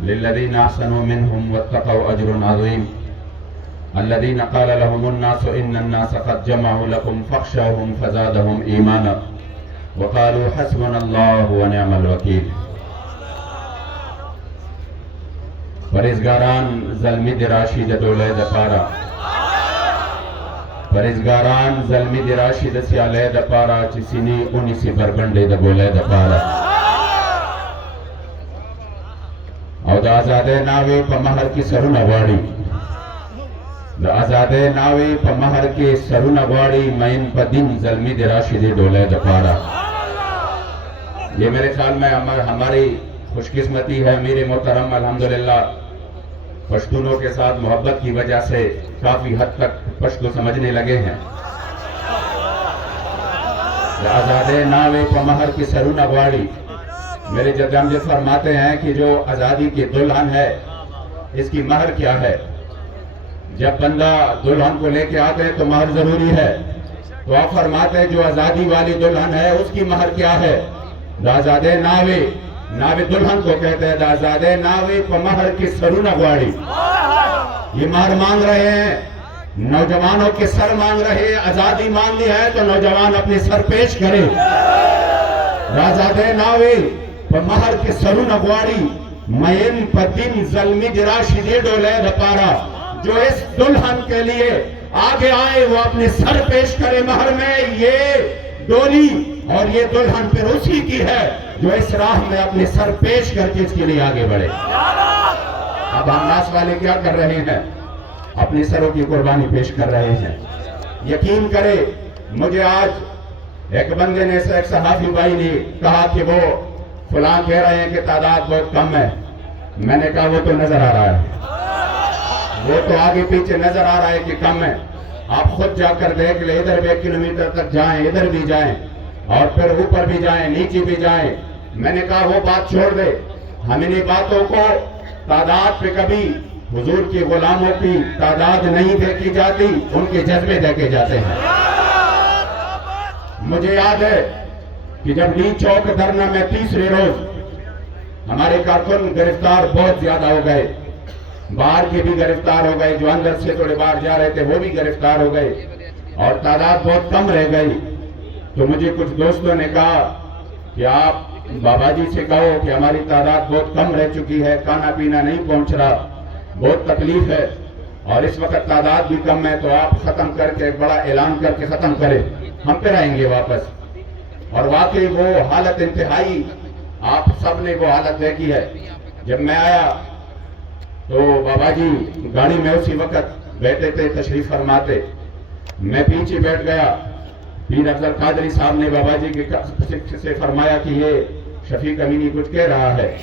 للذین احسنوا منهم واتقوا اجر عظیم الذین قال لهم الناس ان الناس قد جمعوا لكم فاخشوهم فزادهم ایمانا وقالوا حسبنا اللہ ونعم الوکیل. پرہیزگاران ظلمی دراشی د دولے د پارا پرہیزگاران ظلمی دراشی د سیالے د پارا چی سینی اونی سی برگنڈے د بولے د پارا او دا آزادے ناوے پا مہر کی سرون اگواڑی دا آزادے ناوے پا مہر کی سرون اگواڑی مین پا دن ظلمی دراشی د دولے د پارا. یہ میرے خیال میں ہماری خوش قسمتی ہے. میرے محترم الحمدللہ پشتونوں کے ساتھ محبت کی وجہ سے کافی حد تک پشتو سمجھنے لگے ہیں. آزادے ناوے پا مہر کی سرون اگواڑی میرے جد امجد فرماتے ہیں کہ جو آزادی کی دلہن ہے اس کی مہر کیا ہے. جب بندہ دلہن کو لے کے آتے ہیں تو مہر ضروری ہے. تو آپ فرماتے ہیں جو آزادی والی دلہن ہے اس کی مہر کیا ہے. آزادے ناوے ناوے دلہن کو کہتے ہیں آزادے ناوے پا مہر کی سرون اگواڑی. یہ مہر مانگ رہے ہیں, نوجوانوں کے سر مانگ رہے ہیں. آزادی مانگنی ہے تو نوجوان اپنے سر پیش کرے. آزادے ناوے پا مہر کی سرون اگواڑی مین پا دن ظلمی دراشی دے ڈولے دپارا. جو اس دلہن کے لیے آگے آئے وہ اپنے سر پیش کرے مہر میں. یہ ڈولی اور یہ دلہن پھر اسی کی ہے جو اس راہ میں اپنے سر پیش کر کے اس کے لیے آگے بڑھے. اب ہم ناس والے کیا کر رہے ہیں؟ اپنی سروں کی قربانی پیش کر رہے ہیں. یقین کرے مجھے آج ایک بندے نے ایک صحافی بھائی نے کہا کہ وہ فلاں کہہ رہے ہیں کہ تعداد بہت کم ہے. میں نے کہا وہ تو نظر آ رہا ہے, وہ تو آگے پیچھے نظر آ رہا ہے کہ کم ہے. آپ خود جا کر دیکھ لیں, ادھر بھی 1 کلومیٹر تک جائیں, ادھر بھی جائیں اور پھر اوپر بھی جائیں, نیچے بھی جائیں. میں نے کہا وہ بات چھوڑ دے. ہم انہی باتوں کو تعداد پہ کبھی حضور کی غلاموں کی تعداد نہیں دیکھی جاتی, ان کے جذبے دیکھے جاتے ہیں. مجھے یاد ہے کہ جب نیچ چوک دھرنا میں تیسرے روز ہمارے کارکن گرفتار بہت زیادہ ہو گئے. باہر کے بھی گرفتار ہو گئے, جو اندر سے تھوڑے باہر جا رہے تھے وہ بھی گرفتار ہو گئے اور تعداد بہت کم رہ گئی. تو مجھے کچھ دوستوں نے کہا کہ آپ بابا جی سے کہو کہ ہماری تعداد بہت کم رہ چکی ہے, کھانا پینا نہیں پہنچ رہا, بہت تکلیف ہے اور اس وقت تعداد بھی کم ہے, تو آپ ختم کر کے ایک بڑا اعلان کر کے ختم کریں, ہم پھر آئیں گے واپس. اور واقعی وہ حالت انتہائی, آپ سب نے وہ حالت دیکھی ہے. جب میں آیا تو بابا جی گاڑی میں اسی وقت بیٹھے تھے, تشریف فرماتے. میں پیچھے بیٹھ گیا. پیر افضل قادری صاحب نے بابا جی کے سے فرمایا کہ یہ شفیق امینی کچھ کہہ رہا ہے.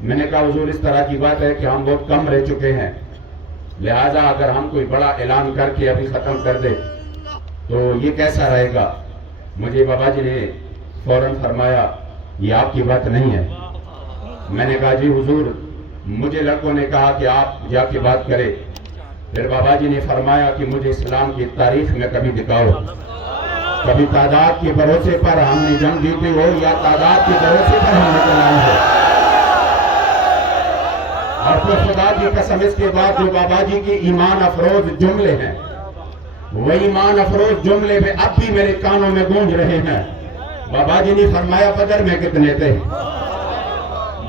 میں نے کہا حضور اس طرح کی بات ہے کہ ہم بہت کم رہ چکے ہیں, لہٰذا اگر ہم کوئی بڑا اعلان کر کے ابھی ختم کر دیں تو یہ کیسا رہے گا. مجھے بابا جی نے فوراً فرمایا یہ آپ کی بات نہیں ہے. میں نے کہا جی حضور, مجھے لڑکوں نے کہا کہ آپ جا کے بات کرے. پھر بابا جی نے فرمایا کہ مجھے اسلام کی تاریخ میں کبھی دکھاؤ, کبھی تعداد کے بھروسے پر ہم نے جنگ جیتی ہو یا تعداد کے بھروسے پر ہم نے چلائی ہو. اور پھر خدا کی قسم اس کے بعد جو بابا جی کی ایمان افروز جملے ہیں, وہ ایمان افروز جملے میں اب بھی میرے کانوں میں گونج رہے ہیں. بابا جی نے فرمایا بدر میں کتنے تھے,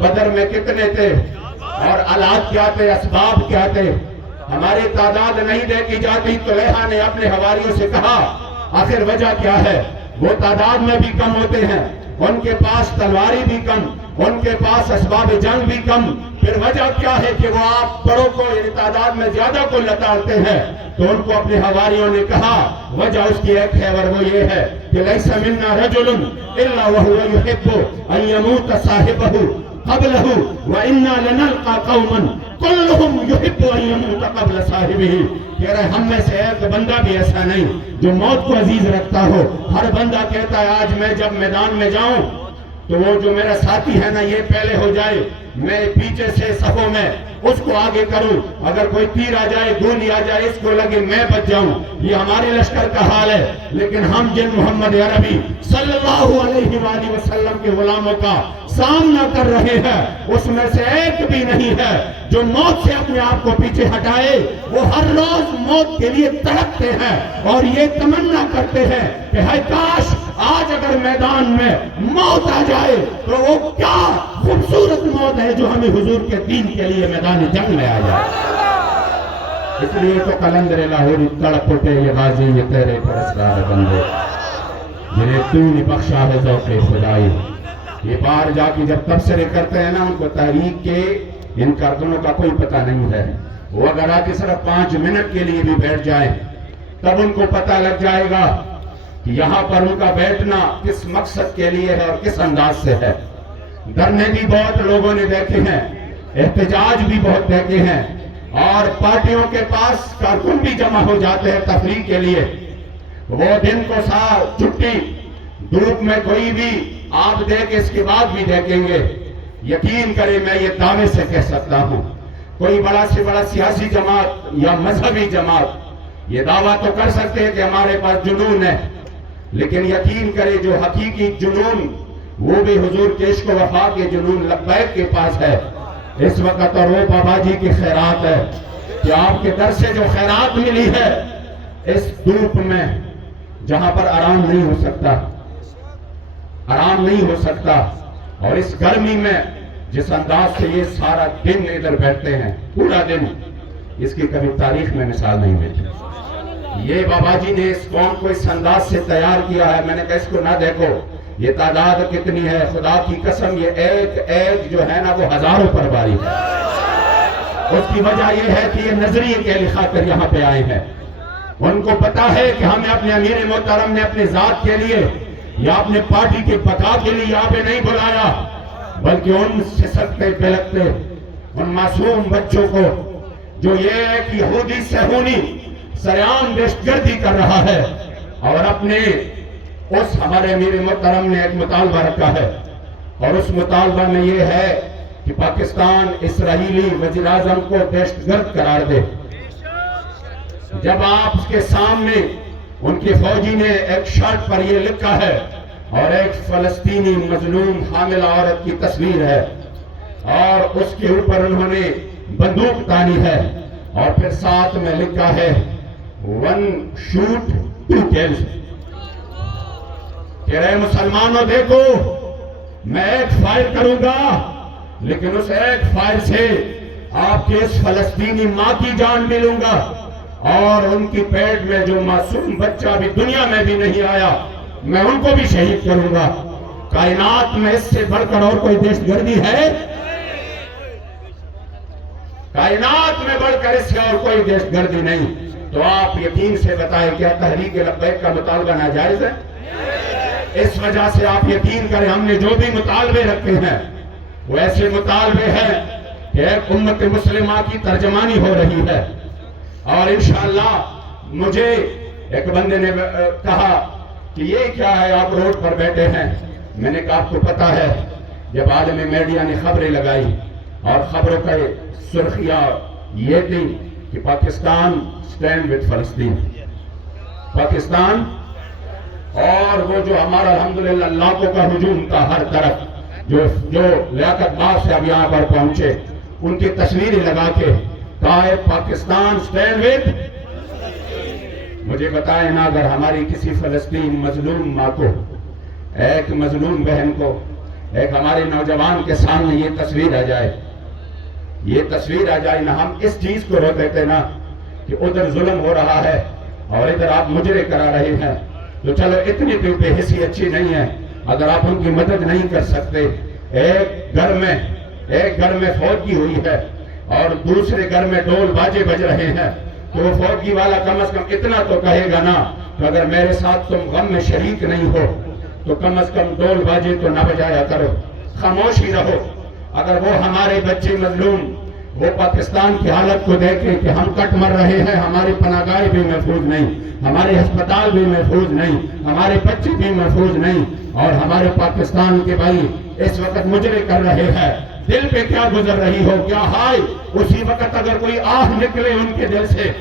بدر میں کتنے تھے اور آلات کیا تھے, اسباب کیا تھے. ہماری تعداد نہیں دیکھی جاتی. طلحہ نے اپنے حواریوں سے کہا آخر وجہ کیا ہے؟ وہ تعداد میں بھی کم ہوتے ہیں, ان کے پاس تلواری بھی کم, ان کے پاس اسباب جنگ بھی کم. پھر وجہ کیا ہے کہ وہ آپ بڑوں کو یعنی تعداد میں زیادہ کو لتاڑتے ہیں؟ تو ان کو اپنے حواریوں نے کہا وجہ اس کی ایک ہے اور وہ یہ ہے کہ لیس منا رجل الا وهو يحب ان يموت صاحبه قبله وانا لنلقى قوما كلهم يحب ان يموت قبل صاحبه. کہہ رہے ہم میں سے ایک بندہ بھی ایسا نہیں جو موت کو عزیز رکھتا ہو. ہر بندہ کہتا ہے آج میں جب میدان میں جاؤں تو وہ جو میرا ساتھی ہے نا یہ پہلے ہو جائے، میں پیچھے سے صفوں میں اس کو آگے کروں، اگر کوئی تیر آ جائے گولی آ جائے اس کو لگے میں بچ جاؤں۔ یہ ہمارے لشکر کا حال ہے، لیکن ہم جن محمد عربی صلی اللہ علیہ وآلہ وسلم کے غلاموں کا سامنا کر رہے ہیں اس میں سے ایک بھی نہیں ہے جو موت سے اپنے آپ کو پیچھے ہٹائے۔ وہ ہر روز موت کے لیے تڑپتے ہیں اور یہ تمنا کرتے ہیں کہ ہے کاش آج اگر میدان میں موت آ جائے تو وہ کیا خوبصورت موت ہے جو ہمیں حضور کے دین کے لیے میدان جنگ میں آ جائے۔ اس لیے تو قلندر لاہوری تڑپ اٹھے یہ غازی یہ تیرے پرستار بندے جنہیں تو نے بخشا ہے ذوق خدائی۔ یہ باہر جا کے جب تبصرے کرتے ہیں نا ان کو تحریک کے ان کارکنوں کا کوئی پتہ نہیں ہے، وہ اگر آ کے صرف 5 منٹ کے لیے بھی بیٹھ جائیں تب ان کو پتہ لگ جائے گا کہ یہاں پر ان کا بیٹھنا کس مقصد کے لیے ہے اور کس انداز سے ہے۔ دھرنے بھی بہت لوگوں نے دیکھے ہیں، احتجاج بھی بہت دیکھے ہیں، اور پارٹیوں کے پاس کارکن بھی جمع ہو جاتے ہیں تفریح کے لیے۔ وہ دن کو چھٹی دھوپ میں کوئی بھی آپ دیکھ اس کے بعد بھی دیکھیں گے، یقین کریں میں یہ دعوے سے کہہ سکتا ہوں کوئی بڑا سے بڑا سیاسی جماعت یا مذہبی جماعت یہ دعویٰ تو کر سکتے ہیں کہ ہمارے پاس جنون ہے، لیکن یقین کریں جو حقیقی جنون وہ بھی حضور کے عشق و وفا کے جنون لبیک کے پاس ہے اس وقت، اور وہ بابا جی کی خیرات ہے کہ آپ کے در سے جو خیرات ملی ہے اس دھوپ میں جہاں پر آرام نہیں ہو سکتا اور اس گرمی میں جس انداز سے یہ سارا دن ادھر بیٹھتے ہیں پورا دن، اس کی کبھی تاریخ میں مثال نہیں ملتی۔ یہ بابا جی نے اس قوم کو اس انداز سے تیار کیا ہے، میں نے کہا اس کو نہ دیکھو یہ تعداد کتنی ہے، خدا کی قسم یہ ایک جو ہے نا وہ ہزاروں پر باری ہے۔ اس کی وجہ یہ ہے کہ یہ نظریے کے خاطر یہاں پہ آئے ہیں، ان کو پتا ہے کہ ہمیں اپنے امیر محترم نے اپنے ذات کے لیے یا اپنے پارٹی کے بقا کے لیے یہاں پہ نہیں بلایا، بلکہ ان سسکتے بلکتے ان معصوم بچوں کو جو یہ ایک یہودی صہیونی سرعام دہشت گردی کر رہا ہے، اور اپنے اس ہمارے امیر محترم نے ایک مطالبہ رکھا ہے، اور اس مطالبہ میں یہ ہے کہ پاکستان اسرائیلی وزیر اعظم کو دہشت گرد قرار دے۔ جب آپ کے سامنے ان کے فوجی نے ایک شرٹ پر یہ لکھا ہے اور ایک فلسطینی مظلوم حاملہ عورت کی تصویر ہے اور اس کے اوپر انہوں نے بندوق تانی ہے اور پھر ساتھ میں لکھا ہے 1 shoot 2 kills، کہ رہے مسلمانوں دیکھو میں ایک فائر کروں گا لیکن اس ایک فائر سے آپ کے اس فلسطینی ماں کی جان بھی لوں گا اور ان کی پیٹ میں جو معصوم بچہ بھی دنیا میں بھی نہیں آیا میں ان کو بھی شہید کروں گا۔ کائنات میں اس سے بڑھ کر اور کوئی دہشت گردی ہے؟ کائنات میں بڑھ کر اس سے اور کوئی دہشت گردی نہیں۔ تو آپ یقین سے بتائیں کیا تحریک لبیک کا مطالبہ ناجائز ہے؟ اس وجہ سے آپ یقین کریں ہم نے جو بھی مطالبے رکھے ہیں وہ ایسے مطالبے ہیں کہ ایک امت مسلمہ کی ترجمانی ہو رہی ہے، اور انشاءاللہ مجھے ایک بندے نے کہا کہ یہ کیا ہے آپ روڈ پر بیٹھے ہیں، میں نے کہا آپ کو پتا ہے جب عالم میڈیا نے خبریں لگائی اور خبروں کا سرخیاں یہ تھی کہ پاکستان سٹینڈ وتھ فلسطین، پاکستان، اور وہ جو ہمارا الحمدللہ لاکھوں کا ہجوم تھا ہر طرف، جو لیاقت باز سے اب یہاں پر پہنچے ان کی تصویریں لگا کے کہا ہے پاکستان سٹینڈ وتھ۔ مجھے بتائیں نا اگر ہماری کسی فلسطین مظلوم ماں کو، ایک مظلوم بہن کو، ایک ہمارے نوجوان کے سامنے یہ تصویر آ جائے نا، ہم اس چیز کو رو دیتے نا کہ ادھر ظلم ہو رہا ہے اور ادھر آپ مجرے کرا رہے ہیں، تو چلو اتنی تو بے حسی اچھی نہیں ہے اگر آپ ان کی مدد نہیں کر سکتے۔ ایک گھر میں فوجی ہوئی ہے اور دوسرے گھر میں ڈول باجے بج رہے ہیں، تو وہ فوجی والا کم از کم اتنا تو کہے گا نا کہ اگر میرے ساتھ تم غم میں شریک نہیں ہو تو کم از کم ڈول باجے تو نہ بجایا کرو، خاموش ہی رہو۔ اگر وہ ہمارے بچے مظلوم وہ پاکستان کی حالت کو دیکھیں کہ ہم کٹ مر رہے ہیں، ہماری پناہ گاہیں بھی محفوظ نہیں، ہمارے ہسپتال بھی محفوظ نہیں، ہمارے بچے بھی محفوظ نہیں، اور ہمارے پاکستان کے بھائی اس وقت مجرے کر رہے ہیں، دل پہ کیا گزر رہی ہو، کیا ہائے اسی وقت اگر کوئی آہ نکلے ان کے دل سے،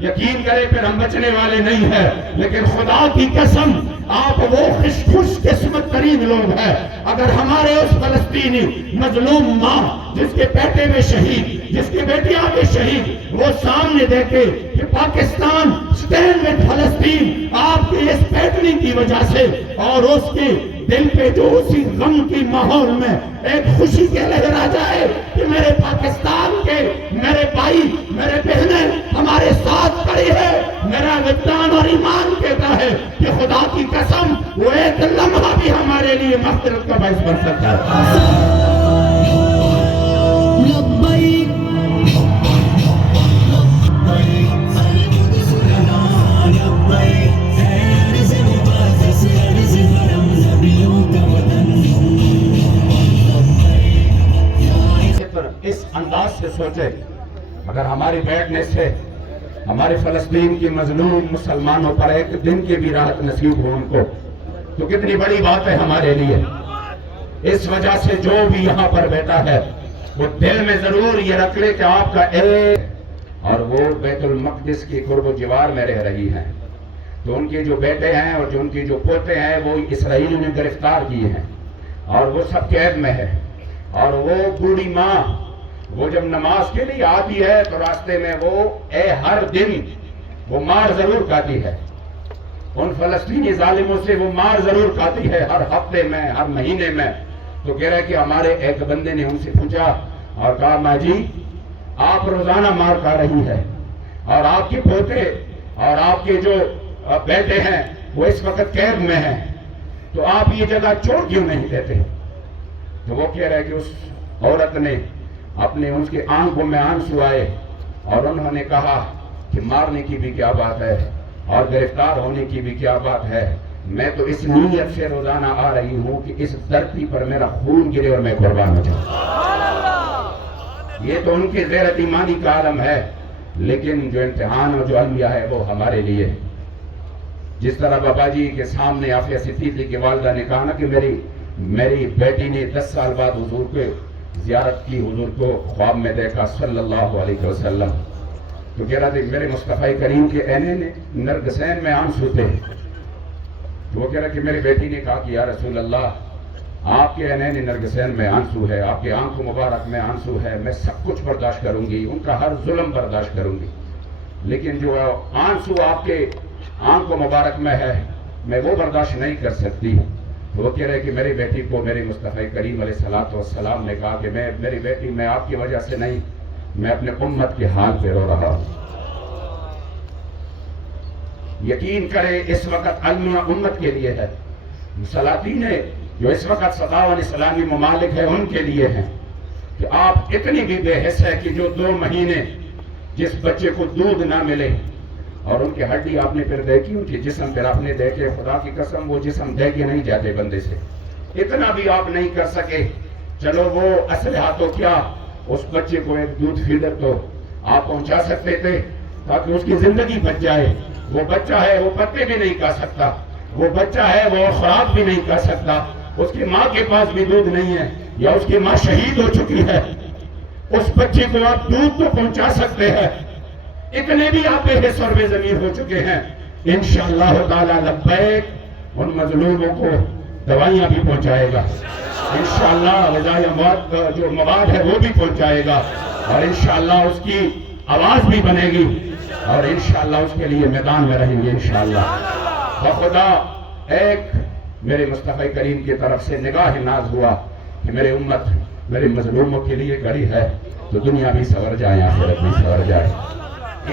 یقین کرے پھر ہم بچنے والے نہیں ہیں۔ لیکن خدا کی قسم آپ وہ خوش قسمت ترین لوگ ہیں اگر ہمارے اس فلسطینی مظلوم ماں جس کے بیٹے میں شہید، جس کی بیٹیاں میں شہید، وہ سامنے دیکھے کہ پاکستان سٹینڈ وتھ فلسطین آپ کی اس بیٹنی کی وجہ سے، اور اس کے دل پہ جو اسی غم کی ماحول میں ایک خوشی کے لہر آ جائے کہ میرے پاکستان کے میرے بھائی میرے بہنیں ہمارے ساتھ کھڑی ہے، میرا وجدان اور ایمان کہتا ہے کہ خدا کی قسم وہ ایک لمحہ بھی ہمارے لیے مغفرت کا باعث بن سکتا ہے۔ اس انداز سے سوچے اگر ہماری بیٹھنے سے ہمارے فلسطین کی مظلوم مسلمانوں پر ایک دن کی بھی راحت نصیب ہو ان کو، تو کتنی بڑی بات ہے ہمارے لیے۔ اس وجہ سے جو بھی یہاں پر بیٹھا ہے وہ دل میں ضرور یہ رکھ لے کہ آپ کا اور وہ بیت المقدس کی قرب و جوار میں رہ رہی ہیں، تو ان کے جو بیٹے ہیں اور جو ان کے جو پوتے ہیں وہ اسرائیل نے گرفتار کیے ہیں اور وہ سب قید میں ہے، اور وہ بوڑھی ماں وہ جب نماز کے لیے آتی ہے تو راستے میں وہ ہر دن وہ مار ضرور کھاتی ہے، ان فلسطینی ظالموں سے وہ مار ضرور کھاتی ہے ہر ہفتے میں، ہر مہینے میں۔ تو کہہ رہے کہ ہمارے ایک بندے نے ان سے پوچھا اور کہا ماں جی آپ روزانہ مار کھا رہی ہے اور آپ کے پوتے اور آپ کے جو بیٹے ہیں وہ اس وقت قید میں ہیں، تو آپ یہ جگہ چھوڑ کیوں نہیں دیتے؟ تو وہ کہہ رہے کہ اس عورت نے اپنے ان کے آنکھوں میں آنسو آئے اور انہوں نے کہا کہ مارنے کی بھی کیا بات ہے اور گرفتار ہونے کی بھی کیا بات ہے، میں تو اس نیت سے روزانہ آ رہی ہوں کہ اس دھرتی پر میرا خون گرے اور میں قربان ہو جاؤں۔ یہ تو ان کی غیرت ایمانی کا عالم ہے، لیکن جو امتحان اور جو المیہ ہے وہ ہمارے لیے۔ جس طرح بابا جی کے سامنے عافیہ صدیقی کی والدہ نے کہا نا کہ میری بیٹی نے 10 سال بعد حضور کو زیارت کی، حضور کو خواب میں دیکھا صلی اللہ علیہ وسلم، تو کہہ رہا تھا میرے مصطفیٰ کریم کے عینین نرگسین میں آنسو تھے، تو وہ کہہ رہا کہ میری بیٹی نے کہا کہ یا رسول اللہ آپ کے عینین نرگسین میں آنسو ہے، آپ کے آنکھوں مبارک میں آنسو ہے، میں سب کچھ برداشت کروں گی، ان کا ہر ظلم برداشت کروں گی، لیکن جو آنسو آپ کے آنکھوں مبارک میں ہے میں وہ برداشت نہیں کر سکتی۔ وہ کہہ رہے کہ میری بیٹی کو میرے مصطفیٰ کریم علیہ السلام نے کہا کہ میری بیٹی میں آپ کی وجہ سے نہیں، میں اپنے امت کے حال پہ رو رہا ہوں۔ یقین کرے اس وقت المیہ امت کے لیے ہے، سلاطین جو اس وقت 57 اسلامی ممالک ہیں ان کے لیے ہیں کہ آپ اتنی بھی بے حس ہے کہ جو 2 مہینے جس بچے کو دودھ نہ ملے اور ان کی ہڈی آپ نے پھر دیکھی، ان کے جسم پھر آپ نے دیکھے، خدا کی قسم وہ جسم دیکھے نہیں جاتے بندے سے، اتنا بھی آپ نہیں کر سکے۔ چلو وہ اسلحہ تو کیا، اس بچے کو ایک دودھ فیڈر تو آپ پہنچا سکتے تھے تاکہ اس کی زندگی بچ جائے۔ وہ بچہ ہے وہ پتے بھی نہیں کھا سکتا، وہ بچہ ہے وہ خوراک بھی نہیں کھا سکتا، اس کی ماں کے پاس بھی دودھ نہیں ہے یا اس کی ماں شہید ہو چکی ہے، اس بچے کو آپ دودھ تو پہنچا سکتے ہیں، اتنے بھی آپ بے حس اور بے ضمیر ہو چکے ہیں۔ انشاءاللہ تعالی لبیک ان مظلوموں کو دوائیاں بھی پہنچائے گا، انشاءاللہ غذائی جو مواد ہے وہ بھی پہنچائے گا، اور انشاءاللہ اس کی آواز بھی بنے گی، اور انشاءاللہ اس کے لیے میدان میں رہیں گے انشاءاللہ۔ خدا ایک میرے مصطفیٰ کریم کی طرف سے نگاہ ناز ہوا کہ میرے امت میرے مظلوموں کے لیے کھڑی ہے، تو دنیا بھی سنور جائے آخرت بھی سنور جائے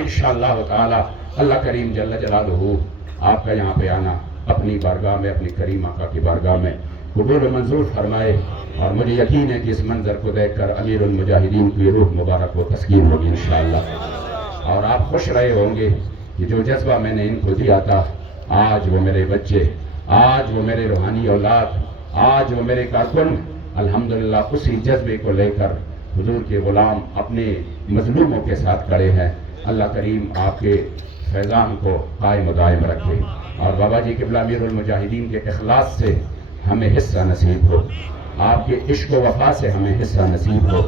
انشاءاللہ تعالی۔ اللہ کریم جل جلالہ آپ کا یہاں پہ آنا اپنی بارگاہ میں، اپنی کریم آقا کی بارگاہ میں قبول و منظور فرمائے، اور مجھے یقین ہے کہ اس منظر کو دیکھ کر امیر المجاہدین کی روح مبارک و تسکین ہوگی انشاءاللہ، اور آپ خوش رہے ہوں گے کہ جو جذبہ میں نے ان کو دیا تھا، آج وہ میرے بچے، آج وہ میرے روحانی اولاد، آج وہ میرے کارکن الحمدللہ اسی جذبے کو لے کر حضور کے غلام اپنے مظلوموں کے ساتھ کھڑے ہیں۔ اللہ کریم آپ کے فیضان کو قائم و دائم رکھے، اور بابا جی قبلہ امیر المجاہدین کے اخلاص سے ہمیں حصہ نصیب ہو، آپ کے عشق و وفا سے ہمیں حصہ نصیب ہو،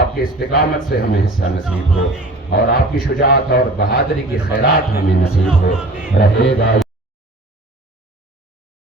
آپ کے استقامت سے ہمیں حصہ نصیب ہو، اور آپ کی شجاعت اور بہادری کی خیرات ہمیں نصیب ہو۔ رہے گا